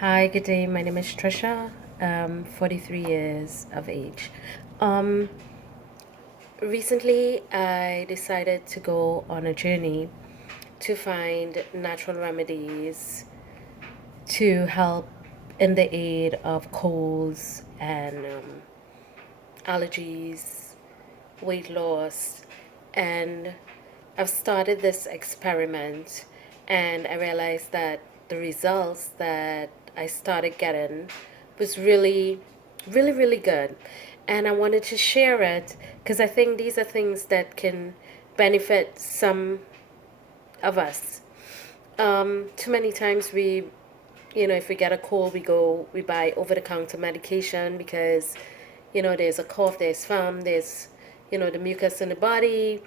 Hi, good day. My name is Trisha. 43 years of age. Um, Recently, I decided to go on a journey to find natural remedies to help in the aid of colds and allergies, weight loss, and I've started this experiment, and I realized that the results that I started getting was really good. And I wanted to share it because I think these are things that can benefit some of us. Too many times if we get a cold, we buy over the counter medication because, there's a cough, there's phlegm, there's, the mucus in the body.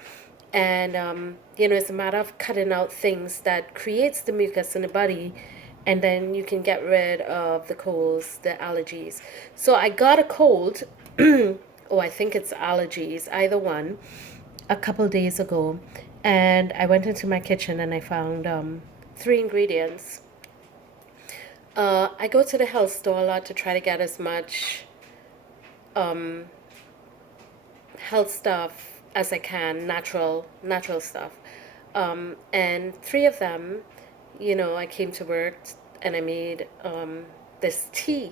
And, it's a matter of cutting out things that creates the mucus in the body. And then you can get rid of the colds, the allergies. So I got a cold, or I think it's allergies, either one, a couple days ago. And I went into my kitchen and I found three ingredients. I go to the health store a lot to try to get as much health stuff as I can, natural stuff. And three of them, I came to work and I made this tea,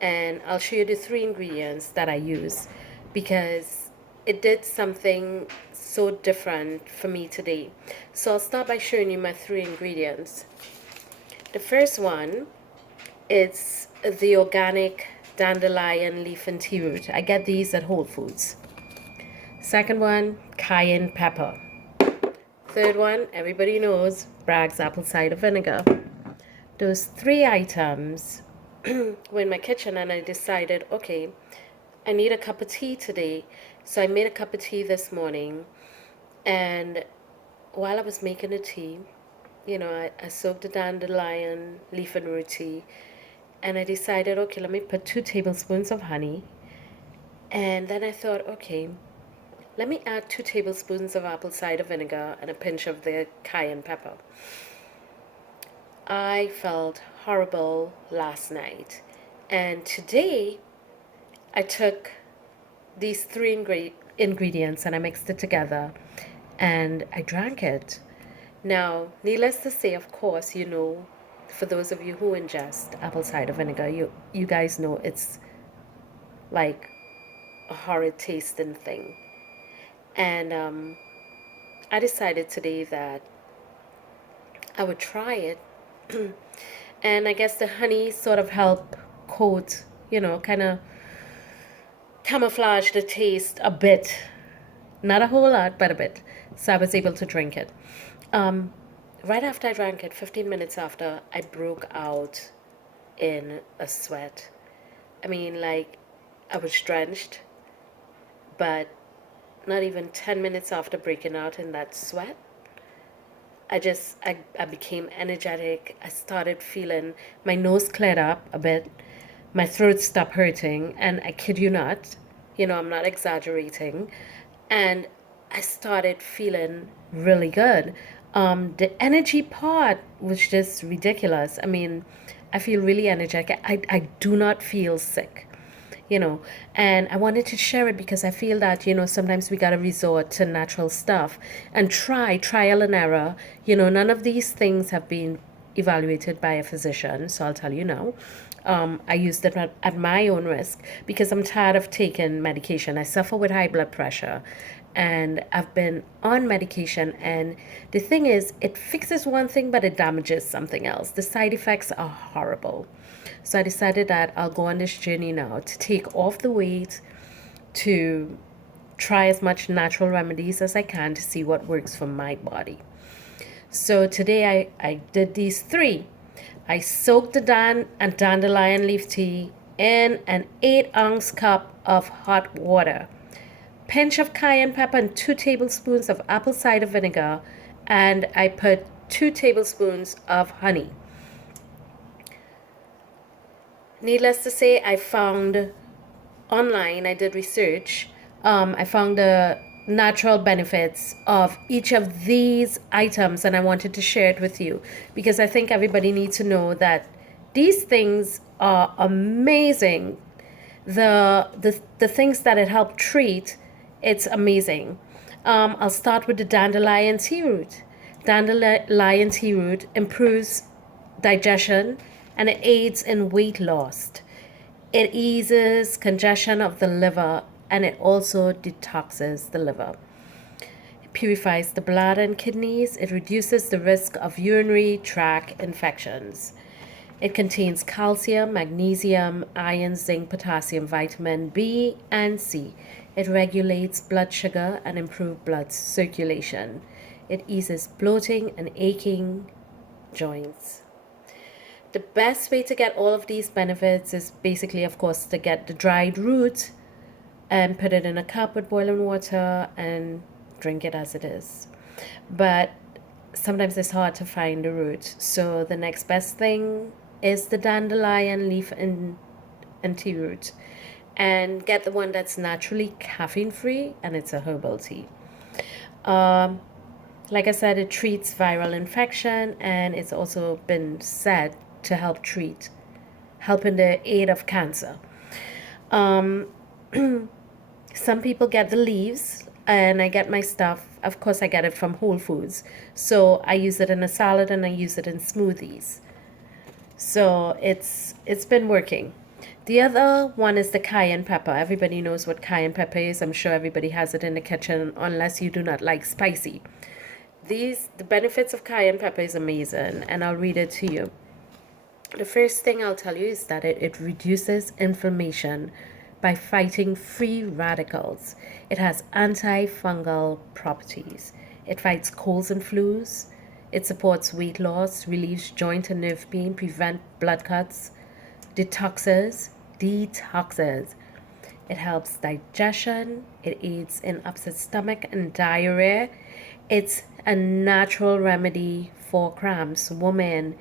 and I'll show you the three ingredients that I use because it did something so different for me today. So I'll start by showing you my three ingredients. The first one is the organic dandelion leaf and tea root. I get these at Whole Foods. Second one, cayenne pepper. Third one, everybody knows, Bragg's apple cider vinegar. Those three items were in my kitchen, and I decided, okay, I need a cup of tea today. So I made a cup of tea this morning, and while I was making the tea, I soaked the dandelion leaf and root tea, and I decided, okay, let me put 2 tablespoons of honey. And then I thought, okay, let me add 2 tablespoons of apple cider vinegar and a pinch of the cayenne pepper. I felt horrible last night, and today I took these three ingredients and I mixed it together and I drank it. Now, needless to say, of course, for those of you who ingest apple cider vinegar, you guys know it's like a horrid tasting thing. And I decided today that I would try it. And I guess the honey sort of helped coat, kind of camouflage the taste a bit. Not a whole lot, but a bit. So I was able to drink it. Right after I drank it, 15 minutes after, I broke out in a sweat. I mean, like, I was drenched, but not even 10 minutes after breaking out in that sweat, I became energetic. I started feeling my nose cleared up a bit, my throat stopped hurting, and I kid you not, I'm not exaggerating, and I started feeling really good. The energy part was just ridiculous. I mean, I feel really energetic. I do not feel sick, you know. And I wanted to share it because I feel that, sometimes we got to resort to natural stuff and trial and error. None of these things have been evaluated by a physician, so I'll tell you now. I used it at my own risk because I'm tired of taking medication. I suffer with high blood pressure and I've been on medication. And the thing is, it fixes one thing, but it damages something else. The side effects are horrible. So I decided that I'll go on this journey now to take off the weight, to try as much natural remedies as I can to see what works for my body. So today I did these three. I soaked the dandelion leaf tea in an 8-ounce cup of hot water, pinch of cayenne pepper, and 2 tablespoons of apple cider vinegar, and I put 2 tablespoons of honey. Needless to say, I found online, I did research, I found the natural benefits of each of these items, and I wanted to share it with you because I think everybody needs to know that These things are amazing. The things that it helped treat, it's amazing. I'll start with the dandelion tea root. Dandelion tea root improves digestion and it aids in weight loss. It eases congestion of the liver and it also detoxes the liver. It purifies the blood and kidneys. It reduces the risk of urinary tract infections. It contains calcium, magnesium, iron, zinc, potassium, vitamin B and C. It regulates blood sugar and improves blood circulation. It eases bloating and aching joints. The best way to get all of these benefits is basically, of course, to get the dried root and put it in a cup with boiling water and drink it as it is. But sometimes it's hard to find the root. So the next best thing is the dandelion leaf and tea root. And get the one that's naturally caffeine free and it's a herbal tea. Like I said, it treats viral infection and it's also been said to help in the aid of cancer. Some people get the leaves and I get my stuff. Of course, I get it from Whole Foods. So I use it in a salad and I use it in smoothies. So it's been working. The other one is the cayenne pepper. Everybody knows what cayenne pepper is. I'm sure everybody has it in the kitchen unless you do not like spicy. The benefits of cayenne pepper is amazing and I'll read it to you. The first thing I'll tell you is that it reduces inflammation by fighting free radicals. It has antifungal properties. It fights colds and flus. It supports weight loss, relieves joint and nerve pain, prevent blood cuts, detoxes. It helps digestion. It aids in upset stomach and diarrhea. It's a natural remedy for cramps. Women,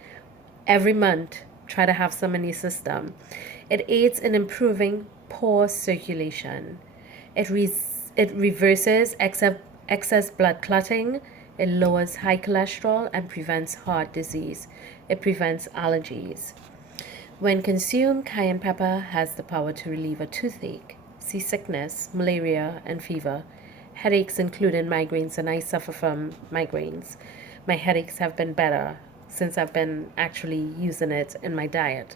every month, try to have some in your system. It aids in improving poor circulation. It reverses excess blood clotting. It lowers high cholesterol and prevents heart disease. It prevents allergies. When consumed, cayenne pepper has the power to relieve a toothache, seasickness, malaria, and fever. Headaches, including migraines, and I suffer from migraines. My headaches have been better since I've been actually using it in my diet.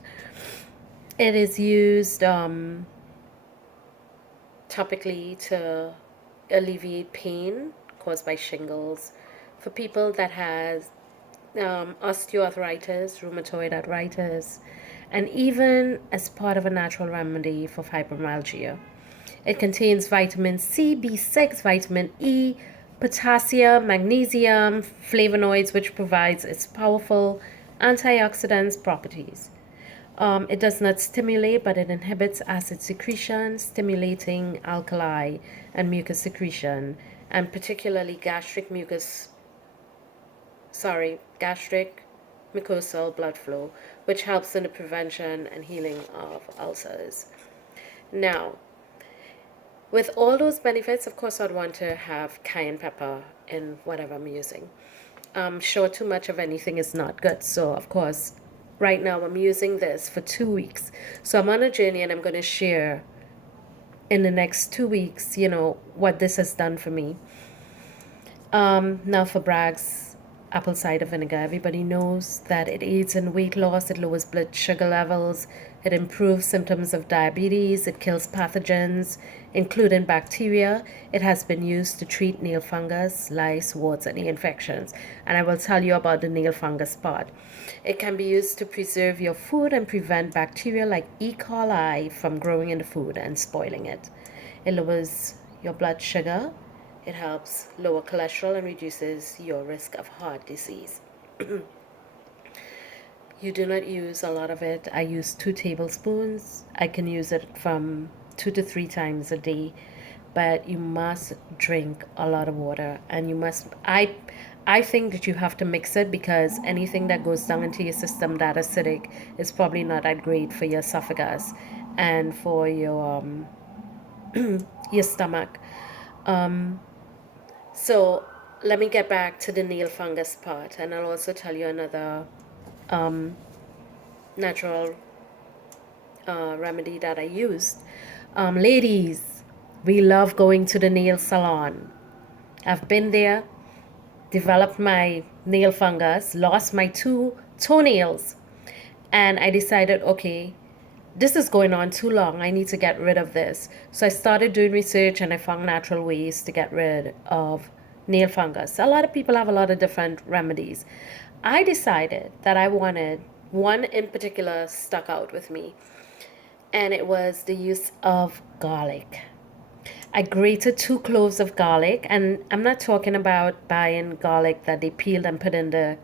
It is used topically to alleviate pain caused by shingles for people that has osteoarthritis, rheumatoid arthritis, and even as part of a natural remedy for fibromyalgia. It contains vitamin C, B6, vitamin E, potassium, magnesium, flavonoids, which provides its powerful antioxidants properties. It does not stimulate, but it inhibits acid secretion, stimulating alkali and mucus secretion, and particularly gastric mucosal blood flow, which helps in the prevention and healing of ulcers. Now, with all those benefits, of course, I'd want to have cayenne pepper in whatever I'm using. I'm sure too much of anything is not good. So, of course, right now I'm using this for 2 weeks. So I'm on a journey and I'm going to share in the next 2 weeks, what this has done for me. Now for Bragg's apple cider vinegar. Everybody knows that it aids in weight loss, it lowers blood sugar levels, it improves symptoms of diabetes, it kills pathogens, including bacteria. It has been used to treat nail fungus, lice, warts, and ear infections. And I will tell you about the nail fungus part. It can be used to preserve your food and prevent bacteria like E. coli from growing in the food and spoiling it. It lowers your blood sugar. It helps lower cholesterol and reduces your risk of heart disease. You do not use a lot of it. I use 2 tablespoons. I can use it from 2 to 3 times a day, but you must drink a lot of water, and you must. I think that you have to mix it because anything that goes down into your system that acidic is probably not that great for your esophagus and for your your stomach. So let me get back to the nail fungus part, and I'll also tell you another natural remedy that I used. Ladies, we love going to the nail salon. I've been there, developed my nail fungus, lost my two toenails, and I decided, okay, this is going on too long. I need to get rid of this. So I started doing research and I found natural ways to get rid of nail fungus. A lot of people have a lot of different remedies. I decided that I wanted one in particular stuck out with me, and it was the use of garlic. I grated 2 cloves of garlic, and I'm not talking about buying garlic that they peeled and put in the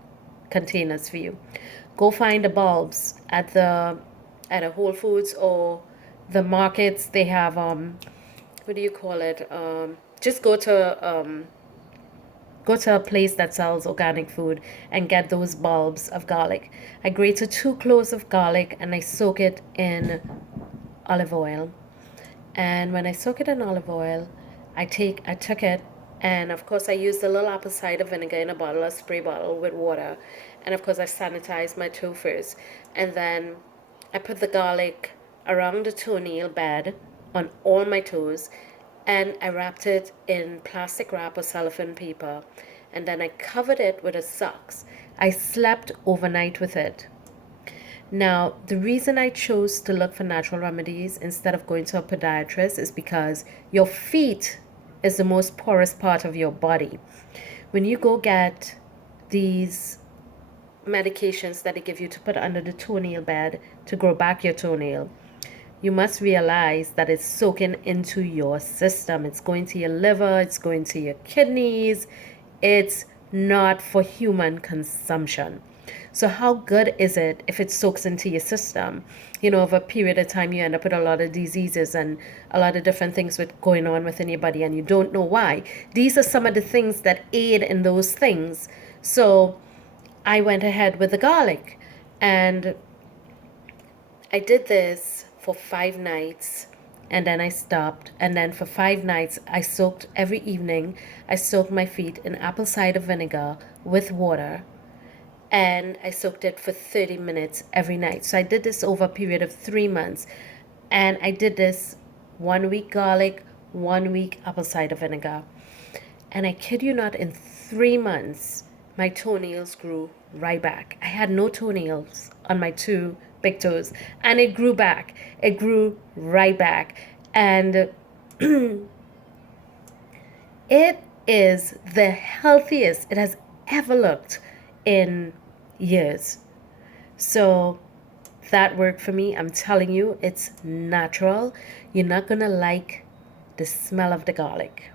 containers for you. Go find the bulbs at a Whole Foods or the markets. They have what do you call it? Just go to a place that sells organic food and get those bulbs of garlic. I grated 2 cloves of garlic and I soak it in olive oil. And when I soak it in olive oil, I took it, and of course I used a little apple cider vinegar in a bottle, a spray bottle with water, and of course I sanitized my toe first, and then I put the garlic around the toenail bed on all my toes, and I wrapped it in plastic wrap or cellophane paper, and then I covered it with a socks. I slept overnight with it. Now, the reason I chose to look for natural remedies instead of going to a podiatrist is because your feet is the most porous part of your body. When you go get these medications that they give you to put under the toenail bed to grow back your toenail, you must realize that it's soaking into your system. It's going to your liver, it's going to your kidneys. It's not for human consumption. So how good is it if it soaks into your system? Over a period of time, you end up with a lot of diseases and a lot of different things with going on within your body, and you don't know why. These are some of the things that aid in those things. So I went ahead with the garlic, and I did this for 5 nights, and then I stopped. And then for 5 nights, I soaked every evening. I soaked my feet in apple cider vinegar with water, and I soaked it for 30 minutes every night. So I did this over a period of 3 months. And I did this 1 week garlic, 1 week apple cider vinegar. And I kid you not, in 3 months, my toenails grew right back. I had no toenails on my two big toes, and it grew back. It grew right back. And it is the healthiest it has ever looked in years. So that worked for me. I'm telling you, it's natural. You're not gonna like the smell of the garlic.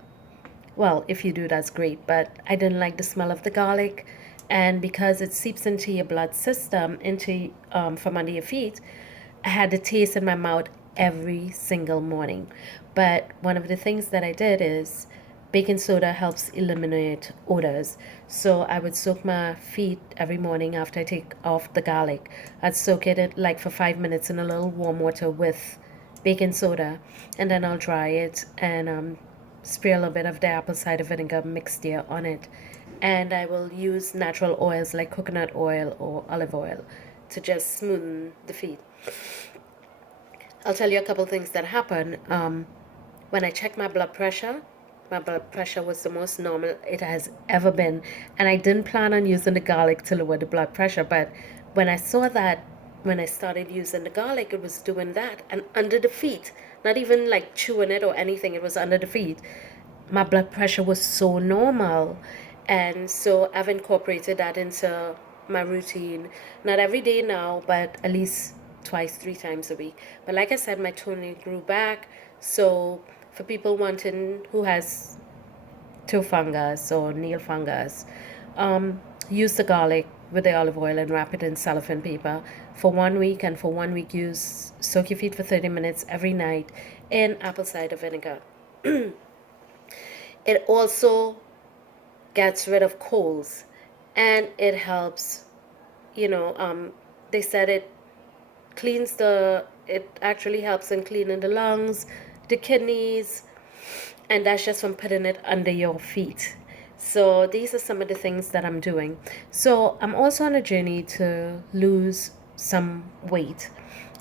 Well, if you do, that's great, but I didn't like the smell of the garlic. And because it seeps into your blood system, into from under your feet, I had the taste in my mouth every single morning. But one of the things that I did is baking soda helps eliminate odors. So I would soak my feet every morning after I take off the garlic. I'd soak it like for 5 minutes in a little warm water with baking soda, and then I'll dry it and spray a little bit of the apple cider vinegar mixture on it. And I will use natural oils like coconut oil or olive oil to just smoothen the feet. I'll tell you a couple things that happen. When I checked my blood pressure was the most normal it has ever been. And I didn't plan on using the garlic to lower the blood pressure. But when I saw that, when I started using the garlic, it was doing that. And under the feet, not even like chewing it or anything, it was under the feet. My blood pressure was so normal. And so I've incorporated that into my routine. Not every day now, but at least twice, 3 times a week. But like I said, my toenail grew back. So for people wanting who has toe fungus or nail fungus, use the garlic with the olive oil and wrap it in cellophane paper for 1 week. And for 1 week, use soak your feet for 30 minutes every night in apple cider vinegar. It also gets rid of colds, and it helps, they said it actually helps in cleaning the lungs, the kidneys, and that's just from putting it under your feet. So these are some of the things that I'm doing. So I'm also on a journey to lose some weight.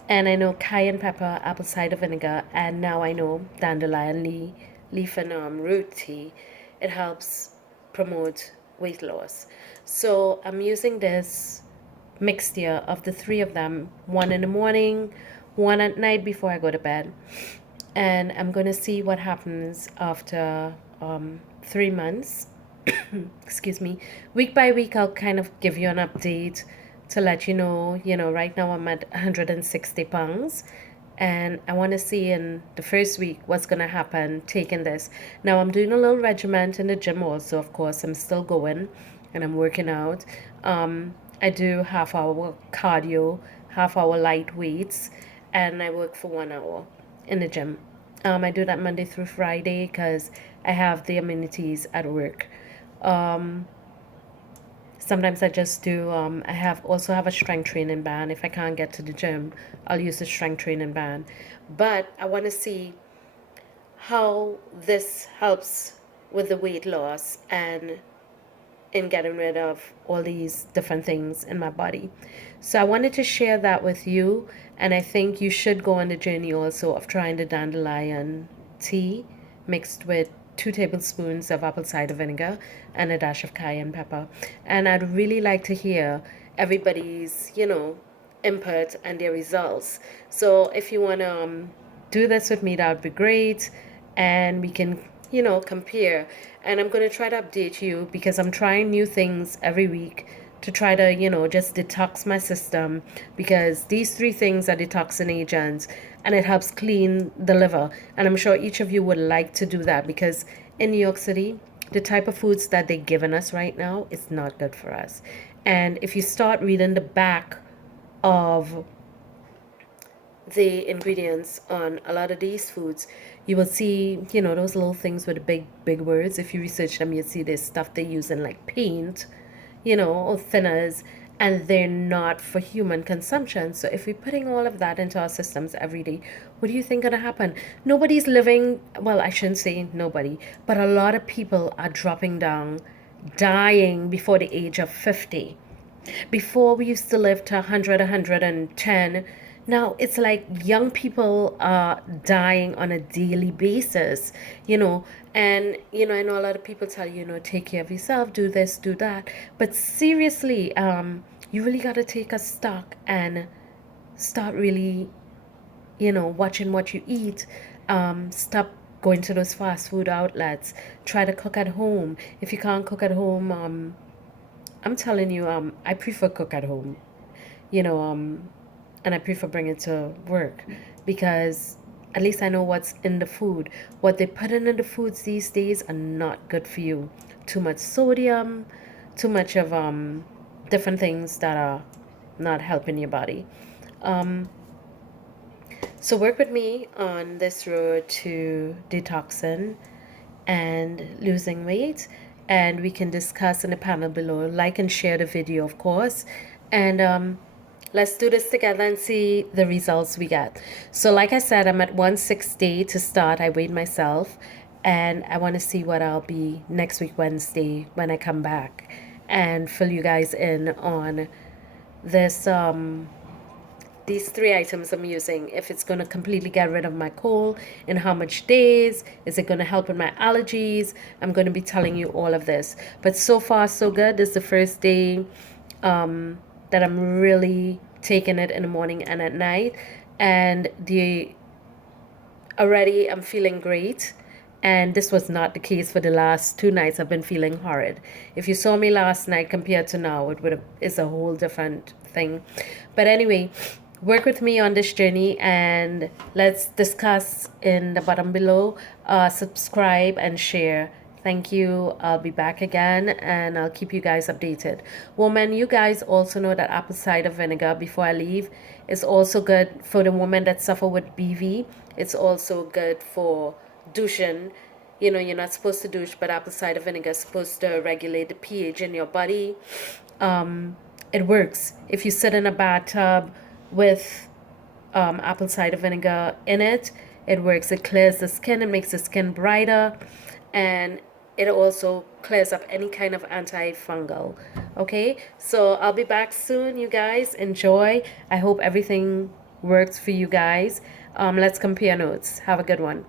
And I know cayenne pepper, apple cider vinegar, and now I know dandelion leaf and root tea. It helps promote weight loss. So I'm using this mixture of the three of them, one in the morning, one at night before I go to bed. And I'm going to see what happens after 3 months. Excuse me. Week by week, I'll kind of give you an update to let you know, right now I'm at 160 pounds. And I want to see in the first week what's going to happen taking this. Now, I'm doing a little regiment in the gym also, of course. I'm still going and I'm working out. I do half-hour cardio, half-hour light weights, and I work for 1 hour in the gym. I do that Monday through Friday because I have the amenities at work. Sometimes I just do, I also have a strength training band. If I can't get to the gym, I'll use the strength training band. But I want to see how this helps with the weight loss and in getting rid of all these different things in my body. So I wanted to share that with you, and I think you should go on the journey also of trying the dandelion tea mixed with 2 tablespoons of apple cider vinegar and a dash of cayenne pepper. And I'd really like to hear everybody's, input and their results. So if you want to do this with me, that would be great. And we can, compare. And I'm going to try to update you because I'm trying new things every week to try to, just detox my system, because these three things are detoxing agents and it helps clean the liver. And I'm sure each of you would like to do that because in New York City, the type of foods that they're giving us right now is not good for us. And if you start reading the back of the ingredients on a lot of these foods, you will see, those little things with the big words. If you research them, you'll see this stuff they use in like paint, or thinners, and they're not for human consumption. So if we're putting all of that into our systems every day, what do you think gonna happen? Nobody's living, well, I shouldn't say nobody, but a lot of people are dropping down, dying before the age of 50. Before we used to live to 100, 110. Now it's like young people are dying on a daily basis, and, I know a lot of people tell you, take care of yourself, do this, do that. But seriously, you really got to take a stock and start really, watching what you eat. Stop going to those fast food outlets. Try to cook at home. If you can't cook at home, I'm telling you, I prefer cook at home, you know, um, and I prefer bring it to work because at least I know what's in the food. What they put in the foods these days are not good for you. Too much sodium, too much of different things that are not helping your body. Um, so work with me on this road to detoxing and losing weight, and we can discuss in the panel below. Like and share the video, of course, and let's do this together and see the results we get. So like I said, I'm at 160 to start. I weighed myself, and I want to see what I'll be next week Wednesday when I come back and fill you guys in on this these three items I'm using. If it's going to completely get rid of my cold, in how much days, is it going to help with my allergies? I'm going to be telling you all of this. But so far so good. This is the first day that I'm really taking it in the morning and at night, and already I'm feeling great. And this was not the case for the last 2 nights. I've been feeling horrid. If you saw me last night compared to now, it's a whole different thing. But anyway, work with me on this journey and let's discuss in the bottom below. Subscribe and share. Thank you. I'll be back again and I'll keep you guys updated. Woman, you guys also know that apple cider vinegar, before I leave, is also good for the women that suffer with BV. It's also good for douching. You're not supposed to douche, but apple cider vinegar is supposed to regulate the pH in your body. It works. If you sit in a bathtub with apple cider vinegar in it, it works. It clears the skin, it makes the skin brighter, and it also clears up any kind of antifungal. Okay, so I'll be back soon, you guys. Enjoy. I hope everything works for you guys. Let's compare notes. Have a good one.